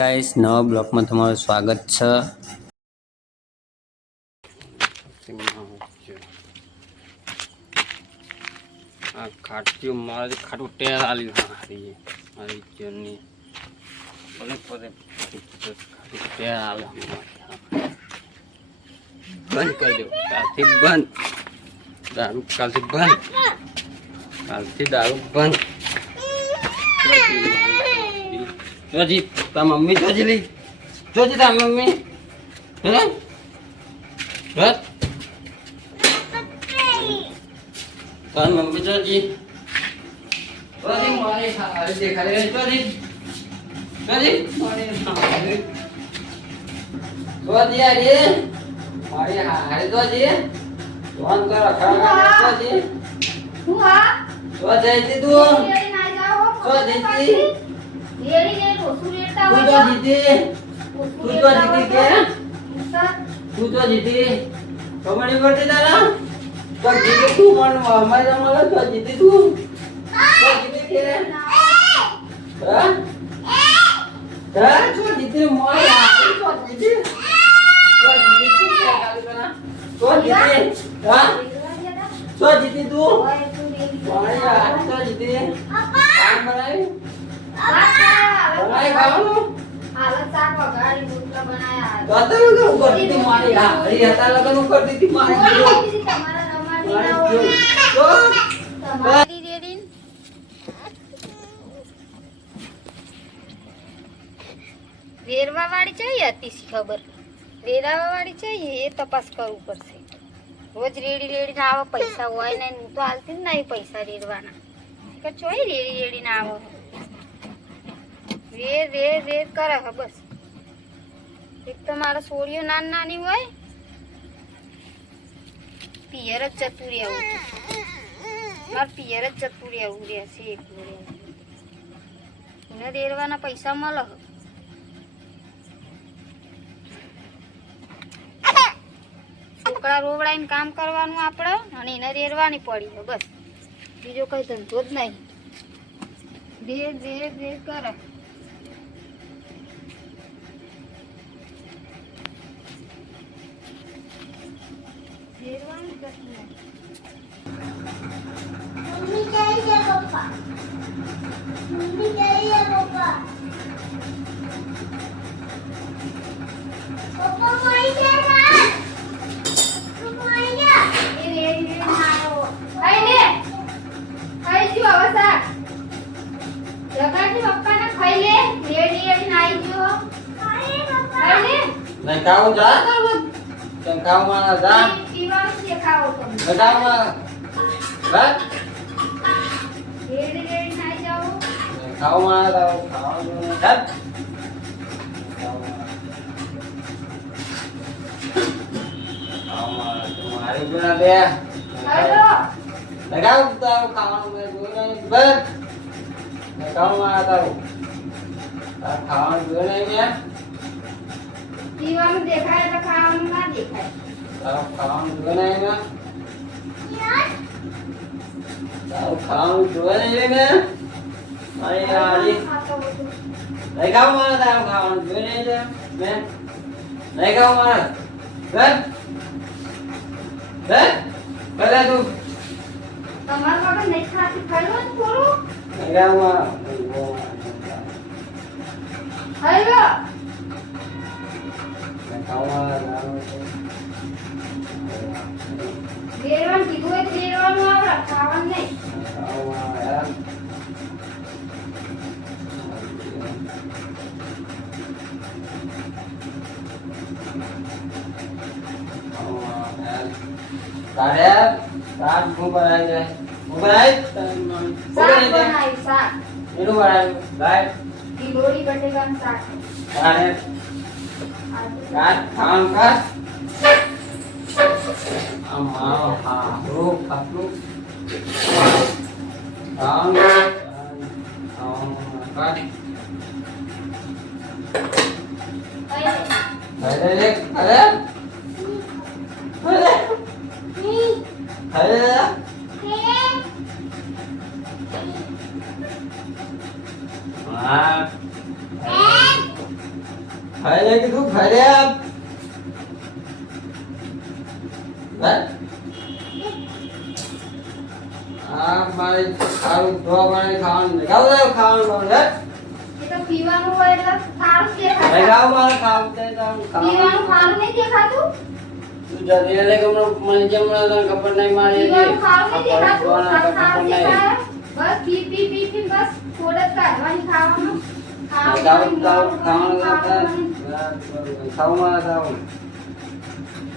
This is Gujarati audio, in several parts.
ગાઈસ નવા બ્લોકમાં તમારું સ્વાગત છે. આ ખાટું મારે ખાટું ટેર આલી હારી મારી જર્ની ભલે પરે ખાટું ટેર આલે બંધ કરી દો કાલથી બંધ દારૂ કાલથી બંધ જોજી તા મમ્મી જોજી લી જોજી તા મમ્મી હે બસ તા મમ્મી જોજી મારે હારે દેખાડે જોજી મારે હારે જોજી આરે મારે હારે જોજી ફોન કરો ખાવા જોજી હું આ તો જઈતી તું તો જઈતી રેડી ને રોસુ રેટા તું તો જીતી કે તું તો જીતી કમણી પડતી તારા તો જીતી તું મન અમારે અમારે તો જીતી તું તો જીતી કે હા તો જીતી મોય તો જીતી તું કે ગાલી બના તો જીતી હા તો જીતી તું ઓય તો જીતી કામ બનાવી હાલત સાક વગાડી મુટલા બનાયા તો તો કરતી તી મારી હારી હતા લગન કરતી તી મારી તમારા રમાડી ના હોય તો તમારી રેડી રેરવા વાળી चाहिए હતી ખબર રેરાવા વાળી चाहिए એ તપાસ કરવું પડશે રોજ રેડી ના આવે પૈસા હોય ને હું તો હાલતી જ નહીં પૈસા રેરવાના કે ચોઈ રેડી ના આવે રેર કરે છે બસ એક તો મારા સોળીઓ નાની હોય પિયર જ જતું રહેવું મારે પિયર જ જતું રહેવું રહેશે એકલું એને રેરવાના પૈસા મળે છોકરા રોવડાઈને કામ કરવાનું આપણે અને એને રેરવાની પડી છે બસ બીજો કઈ ધંધો જ નહીં રેર કરે मम्मी चाहिए पापा मम्मी चाहिए पापा पापा कोई जाना कोई जा ये नायो खाई ले खाई जो अवसा जगाजी पप्पा ने खाई ले रेडी नाई जो खाई पापा खाई ले નહીં ખાવું જા તમ ખાવું મારા જા પીવાનું છે ખાઓ તમે બતાવ માં બસ રેડી નાઈ જાઓ ખાવું મારા ખાવાનું જા મારી જોના દે હેલો લગાવ તારું ખાવાનું મેં જોઈને બસ લગાવ મારા તારું ખાવાનું જોઈને મેં પીવાનું દેખાય એટલે ખાવાનું ના દેખાય તારું ખાવાનું જોઈને મેં यार તારું ખાવાનું જોઈને મેં મારી આજી ખાતો બધું લગાવ મારા તારું ખાવાનું જોઈને મેં લગાવ મારા બસ બસ ભલે તું તમાર વગર નહીં ખાતી ખાઈ લો થોડું લગાવ મારા ખાઈ લો રેડવાનું કીધું હોય તો રેડવાનું આવડે ખાવાનું નહીં શાક બનાવ્યું શાક ગીલોડી બટેકાનું શાક ખાઈ લે કીધું ખાઈ લે મારે સારું ધોવા પાણી ખાવાનું ખાવાનું એ તો પીવાનું હોય એટલે સારું દેખાય. મારે ખાવું છે પીવાનું ખાવાનું નહીં દેખાતું? તું જલ્દી લે કે મને જેમ ખબર નહીં મારી પીવાનું ખાવાનું નહીં દેખાતું? ખાવાનું સારું ખબર નહીં. દેખાય. બસ પી પી પી પી બસ થોડ જ કાઢવાની ખાવાનું. ખાવાનું ખાવાનું ખાવું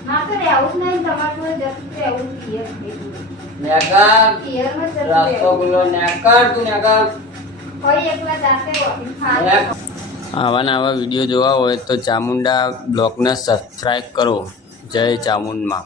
ના તો રહેવું જ નહીં તમારે તો જતું રહેવું પિયર નેકર પિયરમાં જતું રાસ્તો રહેવું. ગુલો નેકર તું નેકર કોઈ એકલા જાતે વોકિંગ ખાવાનું. આવા નવા વિડીયો જોવા હોય તો ચામુંડા બ્લોગને સબસ્ક્રાઇબ કરો. જય ચામુંડમાં.